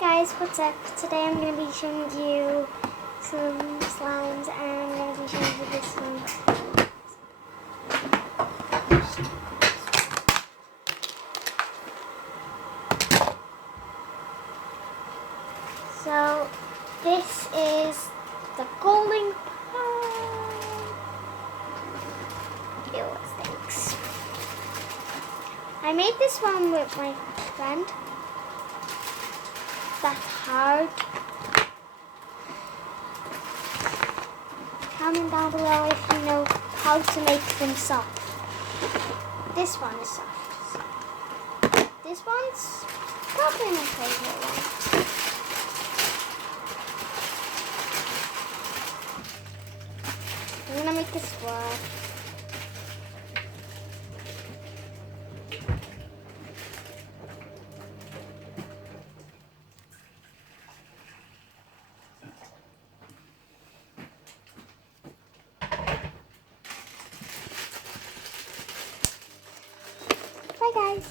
Guys, what's up? Today I'm going to be showing you some slimes and I'm going to be showing you this one. So this is the golden pond. Ew, it stinks. I made this one with my friend. That's hard. Comment down below if you know how to make them soft. This one is soft. This one's probably my favorite one. I'm gonna make this work. Bye guys.